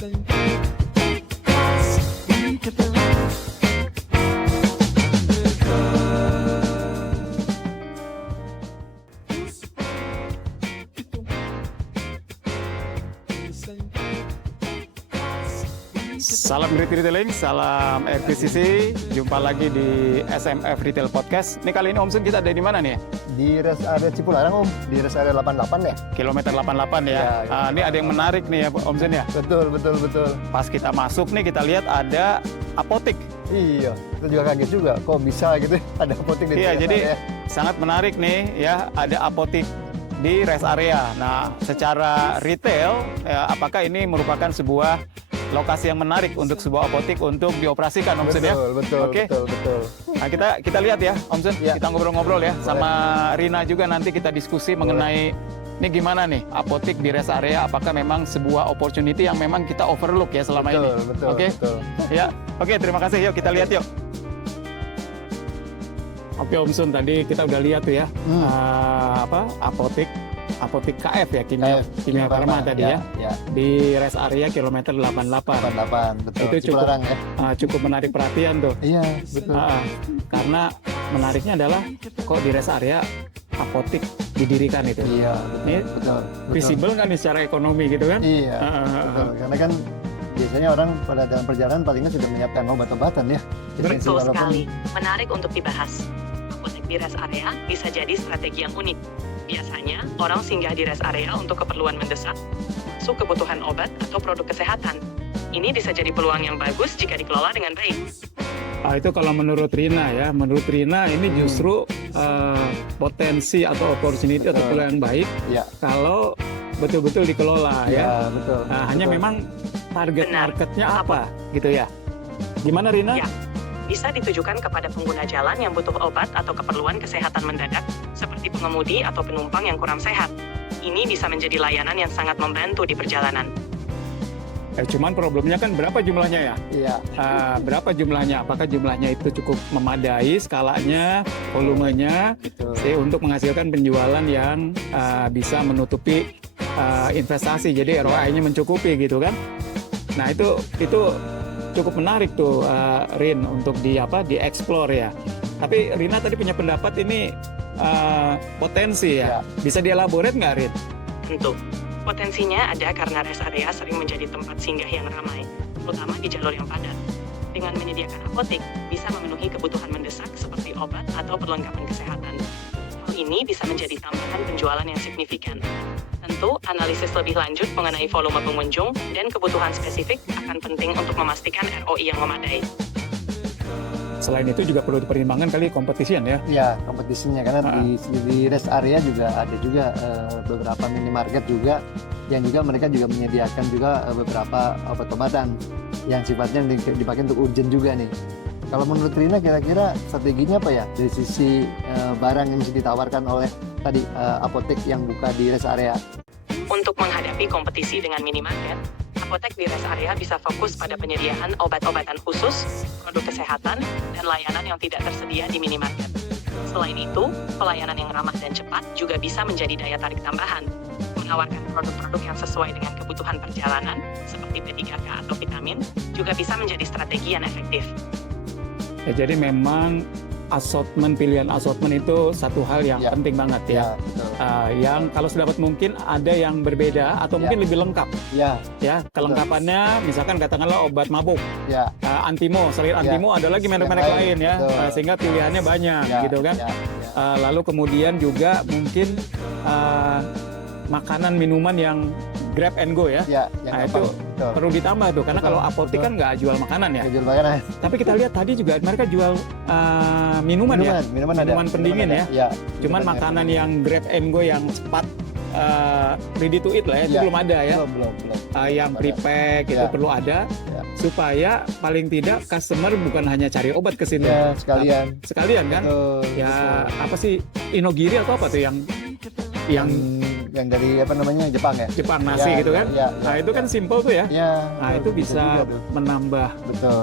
Salam Grit Retailing, salam RPCC. Jumpa lagi di SMF Retail Podcast. Ini kali ini Om Sun kita ada di mana nih? Di rest area Cipularang Om, di rest area 88 ya? Kilometer 88 ya. Ini ada yang menarik nih ya Om Sun ya? Betul. Pas kita masuk nih kita lihat ada apotik. Iya, kita juga kaget juga, kok bisa gitu ada apotik di Iya, rest jadi area. sangat menarik nih ya, ada apotik di rest area. Nah, secara retail, ya, apakah ini merupakan sebuah lokasi yang menarik untuk sebuah apotik untuk dioperasikan, Om Sun ya? Betul. Oke. Nah, kita lihat ya, Om Sun. Ya. Kita ngobrol-ngobrol ya. Boleh. Sama Rina juga nanti kita diskusi mengenai ini gimana nih apotik di rest area. Apakah memang sebuah opportunity yang memang kita overlook ya selama ini? Betul. Ya, oke. Terima kasih. Yuk kita lihat yuk. Oke, Om Sun. Tadi kita udah lihat tuh ya, apotik KF ya, Kimia Farma tadi ya. Di rest area kilometer 88. 88, betul. Itu Cipularang ya. cukup menarik perhatian tuh. Iya, betul. Karena menariknya adalah kok di rest area apotik didirikan itu. Iya, Ini betul. visible kan nih secara ekonomi gitu kan? Iya, betul. Karena kan biasanya orang pada dalam perjalanan palingnya sudah menyiapkan obat-obatan ya. Betul sekali. Menarik untuk dibahas. Apotek di rest area bisa jadi strategi yang unik. Biasanya, orang singgah di rest area untuk keperluan mendesak, masuk kebutuhan obat atau produk kesehatan. Ini bisa jadi peluang yang bagus jika dikelola dengan baik. Itu kalau menurut Rina ya. Menurut Rina ini justru potensi atau opportunity atau peluang yang baik kalau betul-betul dikelola ya. Betul. Nah, hanya memang target marketnya apa gitu ya. Gimana Rina? Ya. Bisa ditujukan kepada pengguna jalan yang butuh obat atau keperluan kesehatan mendadak, seperti pengemudi atau penumpang yang kurang sehat. Ini bisa menjadi layanan yang sangat membantu di perjalanan. Cuman problemnya kan berapa jumlahnya ya? Iya. Berapa jumlahnya? Apakah jumlahnya itu cukup memadai skalanya, volumenya, untuk menghasilkan penjualan yang bisa menutupi investasi. Jadi ROI-nya mencukupi gitu kan? Nah itu cukup menarik tuh Rin untuk dieksplor ya. Tapi Rina tadi punya pendapat ini potensi ya. Bisa dielaborate nggak Rin? Tentu. Potensinya ada karena rest area sering menjadi tempat singgah yang ramai, terutama di jalur yang padat. Dengan menyediakan apotik, bisa memenuhi kebutuhan mendesak seperti obat atau perlengkapan kesehatan. Hal ini bisa menjadi tambahan penjualan yang signifikan. Tentu, analisis lebih lanjut mengenai volume pengunjung dan kebutuhan spesifik akan penting untuk memastikan ROI yang memadai. Selain itu juga perlu dipertimbangkan kali competition ya? Iya, kompetisinya karena di rest area juga ada juga beberapa minimarket juga yang juga mereka juga menyediakan juga beberapa obat-obatan yang sifatnya dipakai untuk urgent juga nih. Kalau menurut Rina kira-kira strateginya apa ya dari sisi barang yang bisa ditawarkan oleh tadi apotek yang buka di rest area? Untuk menghadapi kompetisi dengan minimarket, apotek di rest area bisa fokus pada penyediaan obat-obatan khusus, produk kesehatan, dan layanan yang tidak tersedia di minimarket. Selain itu, pelayanan yang ramah dan cepat juga bisa menjadi daya tarik tambahan. Menawarkan produk-produk yang sesuai dengan kebutuhan perjalanan, seperti P3K atau vitamin, juga bisa menjadi strategi yang efektif. Ya, jadi memang pilihan assortment itu satu hal yang penting banget ya. Yang kalau sedapat mungkin ada yang berbeda atau mungkin lebih lengkap. Ya, kelengkapannya misalkan katakanlah obat mabuk, Antimo, selain Antimo ada lagi merek-merek lain ya, sehingga pilihannya banyak gitu kan. Lalu kemudian juga mungkin makanan minuman yang grab and go ya. Nah itu perlu ditambah tuh karena kalau apotik kan nggak jual makanan ya. Jual makanan. Tapi kita lihat tadi juga mereka jual minuman pendingin ya. Cuman makanan yang grab and go yang cepat ready to eat lah ya, itu belum ada ya. Belum. Yang pre-pack itu perlu ada supaya paling tidak customer bukan hanya cari obat ke sini. Sekalian kan. Apa sih Inogiri atau apa tuh yang yang dari apa namanya Jepang ya. Jepang nasi Ya, gitu kan. ya, Nah, ya, itu kan simple tuh ya. Ya, Nah, itu bisa juga tuh. menambah Betul.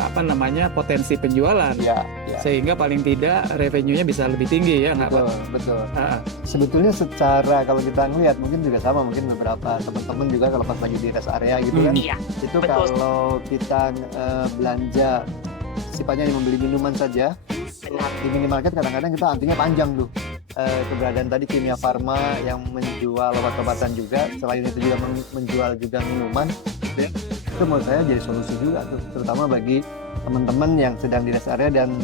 apa namanya potensi penjualan. Ya, ya. Sehingga paling tidak revenue-nya bisa lebih tinggi ya, nggak Pak? Betul, betul. Ah, ah. Sebetulnya secara kalau kita ngelihat mungkin juga sama, mungkin beberapa teman-teman juga kalau pas lagi di rest area gitu kan, Iya, itu betul. kalau kita belanja sifatnya yang membeli minuman saja benar. di minimarket kadang-kadang kita antrinya panjang tuh. Keberadaan tadi Kimia Farma yang menjual obat-obatan juga, selain itu juga menjual juga minuman, gitu ya. Itu menurut saya jadi solusi juga tuh, terutama bagi teman-teman yang sedang di rest area dan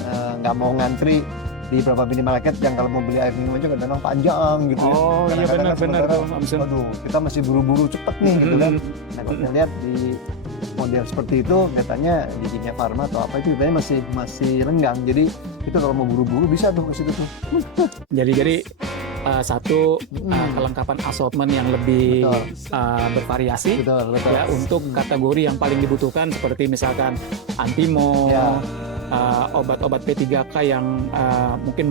nggak mau ngantri di beberapa minimarket yang kalau mau beli air minum aja kadang-kadang panjang gitu ya. Oh iya Kadang-kadang kan benar-benar sementara, tuh, Om Sun. Waduh, kita masih buru-buru cepet nih gitu kan. Nah, kalau kita lihat di model seperti itu, katanya di Kimia Farma atau apa itu katanya masih renggang. Jadi itu kalau mau buru-buru bisa tuh ke situ tuh. Jadi satu kelengkapan assortment yang lebih Betul. bervariasi. Betul. Ya untuk kategori yang paling dibutuhkan seperti misalkan antimo, Ya. obat-obat P3K yang mungkin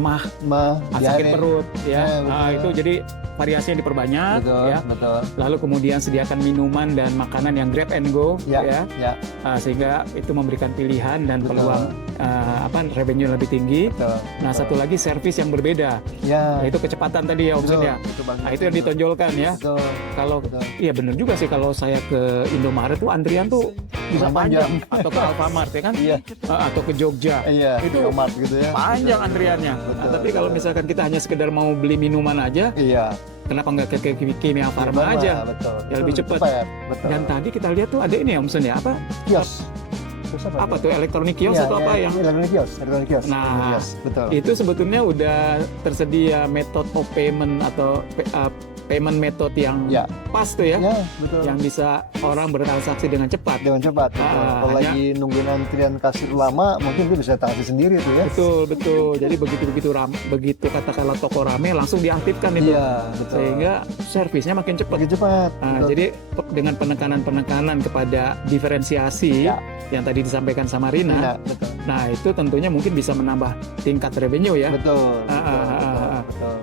sakit diare. perut ya. Ya, betul. Itu jadi variasinya diperbanyak Betul, ya. betul. Lalu kemudian sediakan minuman dan makanan yang grab and go Ya, ya. ya, Sehingga itu memberikan pilihan dan Betul. peluang revenue lebih tinggi. betul. Nah, satu lagi servis yang berbeda, Ya, yaitu kecepatan tadi ya Om Sun ya. Betul banget. Nah, itu yang ditonjolkan ya. Betul, Kalau betul. iya bener juga sih kalau saya ke Indomaret tuh antrian tuh bisa panjang atau ke Alfamart ya kan. Iya, Atau ke Jogja. iya. Itu Alfamart gitu ya. Panjang Betul. antriannya. Betul, Nah, tapi kalau betul. misalkan kita hanya sekedar mau beli minuman aja, Iya. kenapa nggak ke Kimia Farma aja? Betul. Ya, lebih cepat. Betul. Dan tadi kita lihat tuh ada ini ya Om Sun ya, apa kios. Kios apa tuh elektronik kios Iya, atau apa yang elektronik kios. Nah, Kios, betul. itu sebetulnya udah tersedia method of payment atau payment method yang Ya. pas tuh ya, Ya, betul. yang bisa orang bertransaksi dengan cepat. Dengan cepat. Betul. Kalau hanya- lagi nungguin antrian kasir lama, mungkin itu bisa transaksi sendiri tuh ya. Betul. Jadi begitu katakanlah toko rame langsung diaktifkan itu. Iya, betul. Sehingga servisnya makin cepat. makin cepat. Nah, betul. jadi dengan penekanan kepada diferensiasi Ya. yang tadi disampaikan sama Rina, Iya, betul. nah itu tentunya mungkin bisa menambah tingkat revenue ya. Betul. betul. Betul.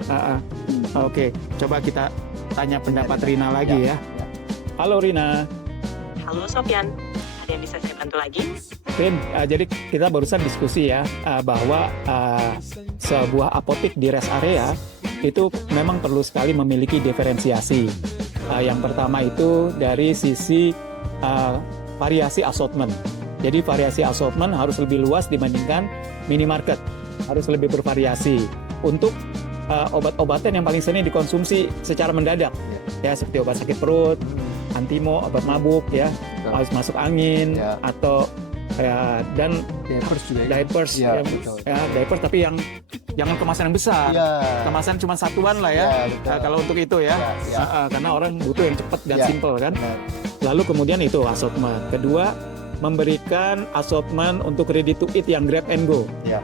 Oke, coba kita tanya pendapat Rina lagi ya. Halo Rina. Halo Sofyan, ada yang bisa saya bantu lagi? Rin, jadi kita barusan diskusi ya bahwa sebuah apotek di rest area itu memang perlu sekali memiliki diferensiasi. Yang pertama itu dari sisi variasi assortment. Jadi variasi assortment harus lebih luas dibandingkan minimarket, harus lebih bervariasi untuk obat-obatan yang paling sering dikonsumsi secara mendadak, ya seperti obat sakit perut, antimo, obat mabuk, ya Betul. harus masuk angin Ya. atau dan Diapers juga. diapers, Iya, ya, betul. diapers tapi yang jangan kemasan yang besar, Iya. kemasan cuma satuan lah ya. Iya, betul. Kalau untuk itu ya, Ya. karena orang butuh yang cepat dan Ya. simple kan. Benar. Lalu kemudian itu assortment. Kedua, memberikan assortment untuk ready to eat yang grab and go, Ya.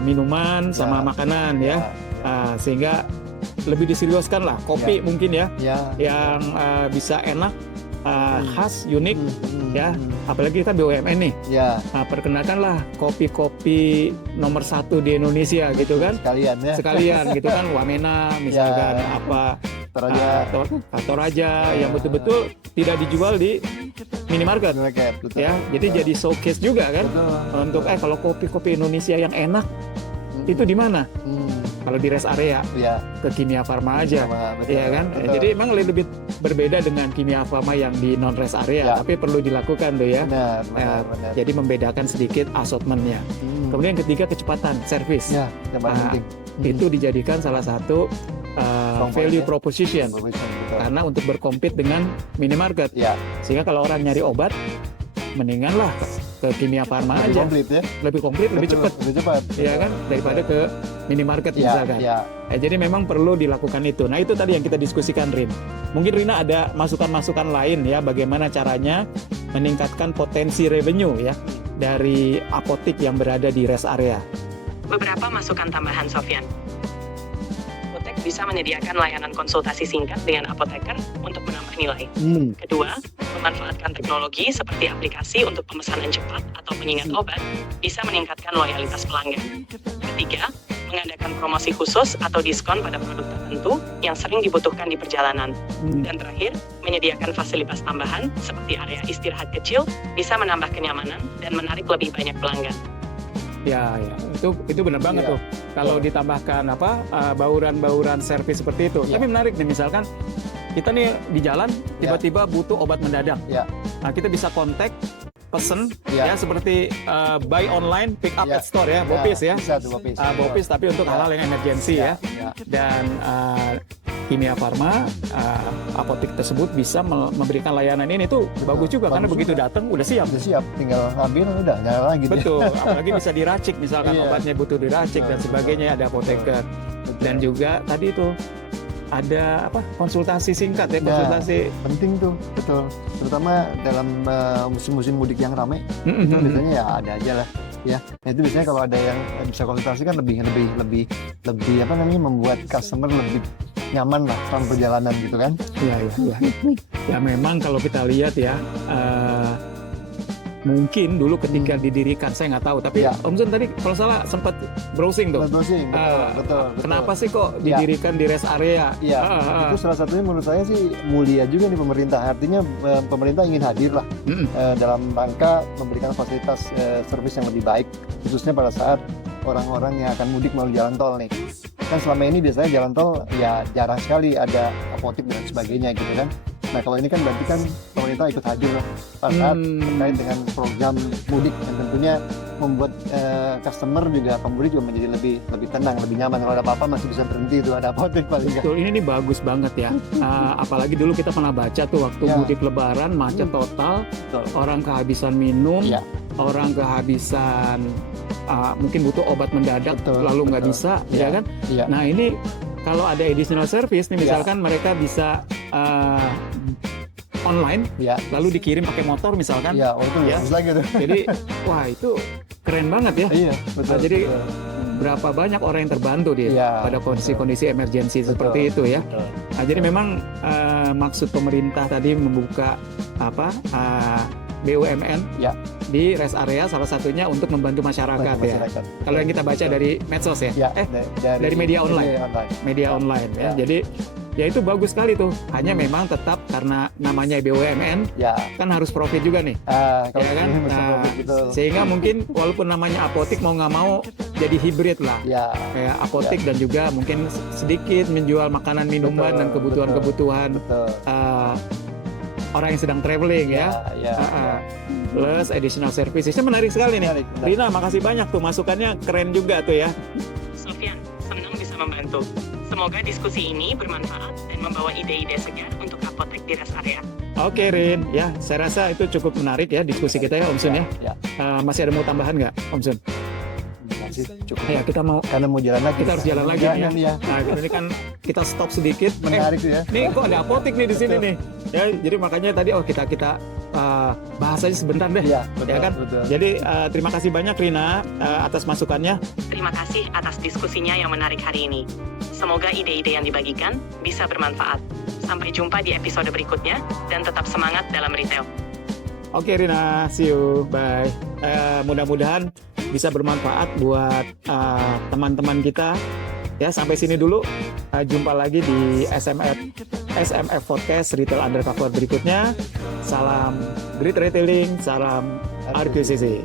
minuman sama Ya. makanan ya. Sehingga lebih diseriuskan lah kopi mungkin ya Ya. yang bisa enak, khas, unik ya. Apalagi kita BUMN nih, Ya. perkenalkanlah kopi-kopi nomor 1 di Indonesia gitu kan, Sekalian ya. sekalian gitu kan, Wamena misalkan, Ya. apa Toraja. Toraja yang betul-betul tidak dijual di minimarket Market, betul. ya. Jadi Betul. jadi showcase juga kan Betul. untuk kalau kopi-kopi Indonesia yang enak itu di mana? Kalau di rest area Ya. ke Kimia Farma aja. Betul. Iya kan? Betul. Jadi emang lebih berbeda dengan Kimia Farma yang di non rest area, Ya. tapi perlu dilakukan tuh ya. Benar. Jadi membedakan sedikit assortmentnya. Kemudian yang ketiga kecepatan, service. Ya, yang paling penting. Itu dijadikan salah satu Strong point, value ya. proposition Betul. karena untuk berkompet dengan minimarket. Ya, Sehingga kalau orang nyari obat, mendingan lah ke Kimia Farma lebih aja. komplit ya. Lebih komplit, lebih Betul, cepat. Lebih cepat. Ya kan? Daripada ke minimarket Ya, misalkan. ya. Jadi memang perlu dilakukan itu. Nah itu tadi yang kita diskusikan Rin. Mungkin Rina ada masukan-masukan lain ya bagaimana caranya meningkatkan potensi revenue ya dari apotek yang berada di rest area. Beberapa masukan tambahan Sofyan. Apotek bisa menyediakan layanan konsultasi singkat dengan apoteker untuk menambah nilai. Kedua, memanfaatkan teknologi seperti aplikasi untuk pemesanan cepat atau pengingat obat bisa meningkatkan loyalitas pelanggan. Ketiga, mengadakan promosi khusus atau diskon pada produk tertentu yang sering dibutuhkan di perjalanan. Dan terakhir, menyediakan fasilitas tambahan seperti area istirahat kecil bisa menambah kenyamanan dan menarik lebih banyak pelanggan. Ya, itu benar banget Iya. tuh. Kalau ditambahkan bauran-bauran servis seperti itu. Iya. Tapi menarik nih, misalkan kita nih di jalan tiba-tiba butuh obat mendadak. Ya. Nah, kita bisa kontak, pesen Iya. ya seperti buy online, pick up Iya. at store ya, Bopis ya. Bisa tuh Bopis. Bopis tapi untuk Iya. hal-hal yang emergensi ya. Ya. Dan Kimia Farma, apotek tersebut bisa memberikan layanan ini tuh bagus juga karena bagus begitu juga. datang udah siap. Udah siap, tinggal ambil udah nyala lagi. dia. Betul, apalagi bisa diracik misalkan Iya. obatnya butuh diracik dan Betul. sebagainya, ada apoteker. Betul. Dan juga tadi tuh ada konsultasi singkat ya, Ya. konsultasi. Penting tuh, betul. Terutama dalam musim-musim mudik yang ramai, itu biasanya ya ada aja lah. Ya, nah, itu biasanya kalau ada yang bisa konsultasi kan lebih membuat customer lebih nyaman lah selama perjalanan gitu kan. Ya. Ya memang kalau kita lihat ya, mungkin dulu ketika didirikan saya nggak tahu, tapi Ya. Om Zun tadi kalau salah sempat browsing tuh. Browsing, betul. Kenapa sih kok Ya. didirikan di rest area? Iya, itu salah satunya menurut saya sih mulia juga nih pemerintah. Artinya pemerintah ingin hadir lah dalam rangka memberikan fasilitas servis yang lebih baik, khususnya pada saat orang-orang yang akan mudik melalui jalan tol nih. Kan selama ini biasanya jalan tol ya jarang sekali ada apotek dan sebagainya gitu kan. Nah kalau ini kan berarti kan pemerintah ikut hadir lah pada saat terkait dengan program mudik yang tentunya membuat customer juga, pemudik juga menjadi lebih tenang, lebih nyaman. Kalau ada apa-apa masih bisa berhenti itu, ada apotek paling nggak. Betul, ini nih bagus banget ya. Apalagi dulu kita pernah baca tuh waktu Ya. mudik lebaran macet total, Betul. orang kehabisan minum, Ya. orang kehabisan mungkin butuh obat mendadak Betul, lalu nggak betul. bisa, ya kan? Iya. Nah ini kalau ada additional service nih, Ya. misalkan mereka bisa online Ya, lalu dikirim pakai motor misalkan. iya, oh itu Ya. bagus lagi tuh. Jadi wah itu keren banget ya. Iya, betul. Nah, jadi betul. berapa banyak orang yang terbantu dia Iya, pada kondisi-kondisi emergensi Betul. seperti itu ya. Betul. Nah, jadi memang maksud pemerintah tadi membuka BUMN Ya. di rest area salah satunya untuk membantu masyarakat Bagi ya. masyarakat. Kalau yang kita baca dari medsos ya, Ya, dari media online. media Ya. online ya. Ya. Jadi ya itu bagus sekali tuh. Hanya memang tetap karena namanya BUMN Ya, kan harus profit juga nih. kalau Ya kan? ini mesti Nah, profit, betul. sehingga mungkin walaupun namanya apotek mau nggak mau jadi hibrid lah. Ya, Kayak apotek dan juga mungkin sedikit menjual makanan, minuman Betul, dan kebutuhan-kebutuhan betul. orang yang sedang traveling ya. Ya, Plus additional services. Menarik sekali nih. Menarik, menarik. Rina, makasih banyak tuh masukannya keren juga tuh ya. Sofian, senang bisa membantu. Semoga diskusi ini bermanfaat dan membawa ide-ide segar untuk apotek di rest area. Oke Rin, ya saya rasa itu cukup menarik ya diskusi kita ya Om Sun ya. Ya, Masih ada mau tambahan nggak Om Sun? masih cukup. Ya kita mau Karena mau jalan lagi. kita harus jalan lagi nih ya. ya. Nah ini kan kita stop sedikit. Menarik tuh ya. Nih kok ada apotek nih di sini nih. Ya jadi makanya tadi kita bahas aja sebentar deh. Iya, betul. Ya kan? Betul. Jadi terima kasih banyak Rina atas masukannya. Terima kasih atas diskusinya yang menarik hari ini. Semoga ide-ide yang dibagikan bisa bermanfaat. Sampai jumpa di episode berikutnya dan tetap semangat dalam retail. Oke Rina, see you, bye. Mudah-mudahan bisa bermanfaat buat teman-teman kita. Ya sampai sini dulu. Jumpa lagi di SMF Podcast Retail Undercover berikutnya. Salam great retailing, salam RQCC.